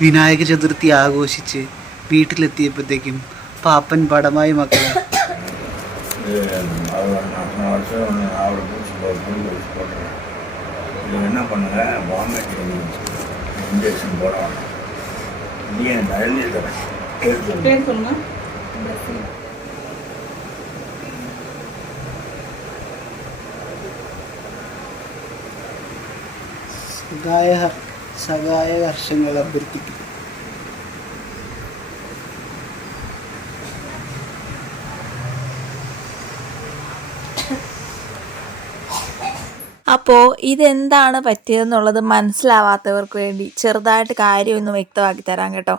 വിനായക ചതുർത്ഥി ആഘോഷിച്ച് വീട്ടിലെത്തിയപ്പോഴത്തേക്കും പാപ്പൻ പടമായി മക്കളെ அவர் அடுத்த வருஷம் அவரை பிடிச்சி போட்டு ஊசி போட்டுருவேன் இது என்ன பண்ணுங்க வாமிட்டிங் இன்ஜெக்ஷன் போடணும் நீ எனக்கு எழுதி தரேன் எழுதி பேர் சொல்லுங்க സഹായ വർഷങ്ങൾ അഭ്യർത്ഥിക്കുന്നു. അപ്പോൾ ഇതെന്താണ് പറ്റിയതെന്നുള്ളത് മനസ്സിലാവാത്തവർക്ക് വേണ്ടി ചെറുതായിട്ട് കാര്യമൊന്ന് വ്യക്തമാക്കി തരാം കേട്ടോ.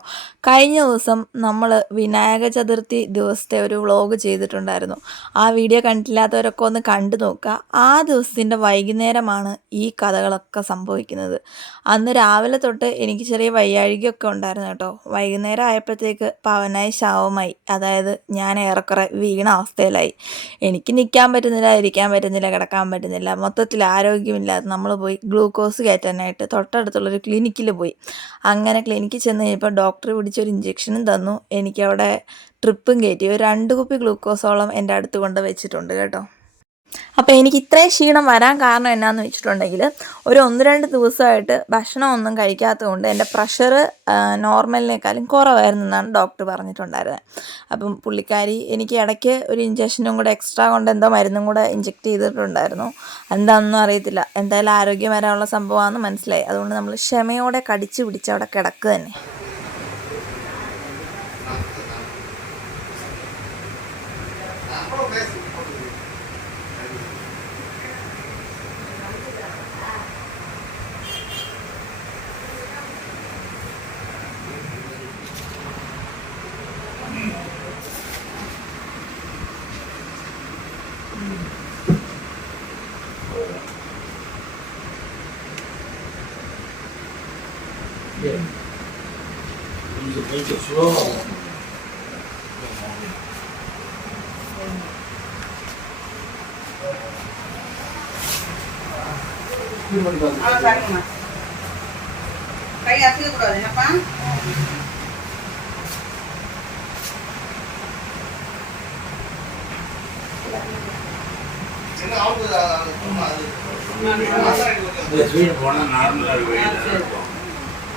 കഴിഞ്ഞ ദിവസം നമ്മൾ വിനായക ചതുർത്ഥി ദിവസത്തെ ഒരു വ്ളോഗ് ചെയ്തിട്ടുണ്ടായിരുന്നു. ആ വീഡിയോ കണ്ടില്ലാത്തവരൊക്കെ ഒന്ന് കണ്ടു നോക്കുക. ആ ദിവസത്തിന്റെ വൈകുന്നേരമാണ് ഈ കഥകളൊക്കെ സംഭവിക്കുന്നത്. അന്ന് രാവിലെ തൊട്ട് എനിക്ക് ചെറിയ വയ്യാഴികയൊക്കെ ഉണ്ടായിരുന്നു കേട്ടോ. വൈകുന്നേരം ആയപ്പോഴത്തേക്ക് പവനായി ശാവമായി. അതായത് ഞാൻ ഏറെക്കുറെ വീണ അവസ്ഥയിലായി. എനിക്ക് നിൽക്കാൻ പറ്റുന്നില്ല ഇരിക്കാൻ പറ്റുന്നില്ല കിടക്കാൻ പറ്റുന്നില്ല. മൊത്തത്തിൽ ആരോഗ്യമില്ലാതെ നമ്മൾ പോയി ഗ്ലൂക്കോസ് കയറ്റാനായിട്ട് തൊട്ടടുത്തുള്ളൊരു ക്ലിനിക്കിൽ പോയി. അങ്ങനെ ക്ലിനിക്കിൽ ചെന്ന് കഴിഞ്ഞപ്പോൾ ഡോക്ടർ പിടിച്ചൊരു ഇഞ്ചെക്ഷനും തന്നു. എനിക്കവിടെ ട്രിപ്പും കയറ്റി. ഒരു രണ്ട് കുപ്പി ഗ്ലൂക്കോസോളം എന്റെ അടുത്ത് കൊണ്ട് വെച്ചിട്ടുണ്ട് കേട്ടോ. അപ്പോൾ എനിക്ക് ഇത്രയും ക്ഷീണം വരാൻ കാരണം എന്നാന്ന് വെച്ചിട്ടുണ്ടെങ്കിൽ ഒരു ഒന്ന് രണ്ട് ദിവസമായിട്ട് ഭക്ഷണം ഭക്ഷണമൊന്നും കഴിക്കാത്തതുകൊണ്ട് എന്റെ പ്രഷർ നോർമലിനേക്കാളും കുറവായിരുന്നു എന്നാണ് ഡോക്ടർ പറഞ്ഞിട്ടുണ്ടായിരുന്നത്. അപ്പം പുള്ളിക്കാരി എനിക്ക് ഇടയ്ക്ക് ഒരു ഇഞ്ചക്ഷനും കൂടെ എക്സ്ട്രാ കൊണ്ട് എന്തോ മരുന്നും കൂടെ ഇഞ്ചെക്ട് ചെയ്തിട്ടുണ്ടായിരുന്നു. എന്താണെന്നും അറിയത്തില്ല. എന്തായാലും ആരോഗ്യം വരാനുള്ള സംഭവമാണെന്ന് മനസ്സിലായി. അതുകൊണ്ട് നമ്മൾ ക്ഷമയോടെ കടിച്ചു പിടിച്ച് അവിടെ കിടക്കുക തന്നെ. கொஞ்சம் கொஞ்சம் ஸ்லோவாக கை அசையக்கூடாது என்னப்பா போனால் நார்மலாக இருக்கும்.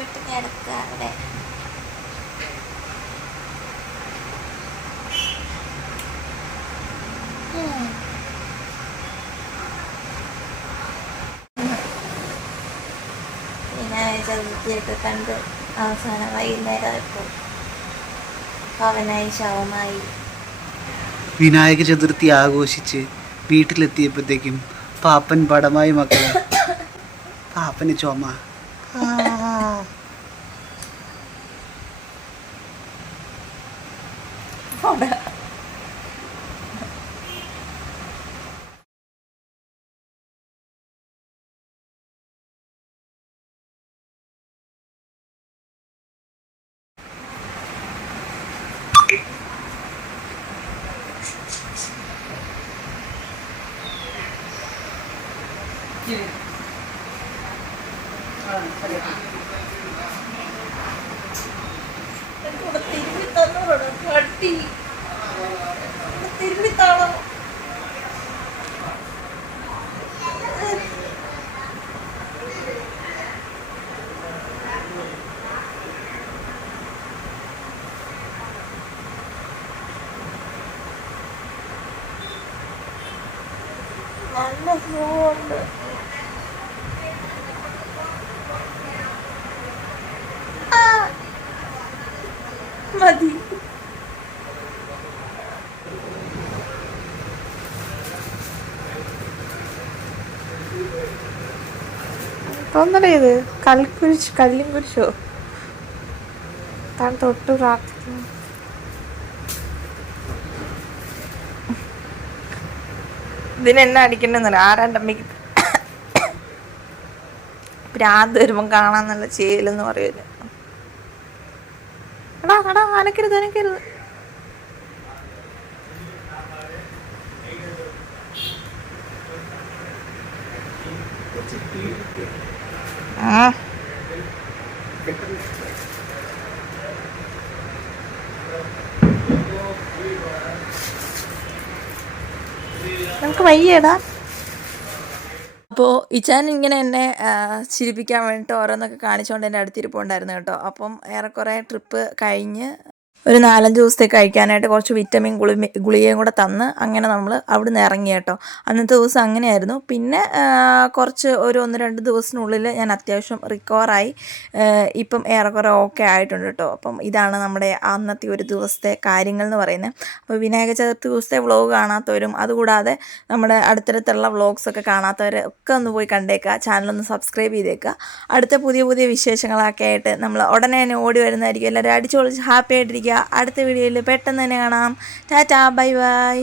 ഉൾപ്പെട്ട് കിടക്കുക അവിടെ. ചതുർത്തിയൊക്കെ കണ്ട് അവസാനം വൈകുന്നേരം പവനായി ശവമായി. വിനായക ചതുർത്ഥി ആഘോഷിച്ച് വീട്ടിലെത്തിയപ്പോഴത്തേക്കും പാപ്പൻ പടമായി മക്കളെ. പാപ്പന് ചുമ. ほら。綺麗。うん、കട്ടി. തിരുമ്പി താളോ. നല്ല സുഖമുണ്ട് ആ മതി. തോന്നലേ ഇത്? കൽക്കുരിശ് കല്ലും കുരിശോ താൻ തൊട്ട് പ്രാർത്ഥിക്കുന്നു. ഇതിനെന്നെ അടിക്കണ്ടെന്നല്ല ആരാന്റെ അമ്മയ്ക്ക് ഭ്രാന്ത് വരുമ്പം കാണാൻ നല്ല ചേലെന്ന് പറയൂല എടാ അനക്കരുത് അനക്കരുത് ആ. നമുക്ക് വയ്യടാ. അപ്പോൾ ഇച്ചാൻ ഇങ്ങനെ എന്നെ ചിരിപ്പിക്കാൻ വേണ്ടിയിട്ട് ഓരോന്നൊക്കെ കാണിച്ചുകൊണ്ട് എന്റെ അടുത്തിരിപ്പുണ്ടായിരുന്നു കേട്ടോ. അപ്പം ഏറെക്കുറെ ട്രിപ്പ് കഴിഞ്ഞ് ഒരു നാലഞ്ച് ദിവസത്തേക്ക് കഴിക്കാനായിട്ട് കുറച്ച് വിറ്റമിൻ ഗുളി ഗുളികയും കൂടെ തന്ന് അങ്ങനെ നമ്മൾ അവിടെ നിന്ന് ഇറങ്ങി കേട്ടോ. അന്നത്തെ ദിവസം അങ്ങനെയായിരുന്നു. പിന്നെ കുറച്ച് ഒരു ഒന്ന് രണ്ട് ദിവസത്തിനുള്ളിൽ ഞാൻ അത്യാവശ്യം റിക്കവറായി ഇപ്പം ഏറെക്കുറെ ഓക്കെ ആയിട്ടുണ്ട് കേട്ടോ. അപ്പം ഇതാണ് നമ്മുടെ അന്നത്തെ ഒരു ദിവസത്തെ കാര്യങ്ങൾ എന്ന് പറയുന്നത്. അപ്പോൾ വിനായക ചതുർത്ഥി ദിവസത്തെ വ്ളോഗ് കാണാത്തവരും അതുകൂടാതെ നമ്മുടെ അടുത്തടുത്തുള്ള വ്ളോഗ്സൊക്കെ കാണാത്തവർ ഒക്കെ ഒന്ന് പോയി കണ്ടേക്കുക. ചാനലൊന്ന് സബ്സ്ക്രൈബ് ചെയ്തേക്കുക. അടുത്ത പുതിയ പുതിയ വിശേഷങ്ങളൊക്കെ ആയിട്ട് നമ്മൾ ഉടനെ തന്നെ ഓടി വരുന്നതായിരിക്കും. എല്ലാവരും അടിച്ചു ഹാപ്പി ഹാപ്പി ആയിട്ടിരിക്കുക അടുത്ത വീഡിയോയിൽ പെട്ടെന്ന് തന്നെ കാണാം. Tata bye bye.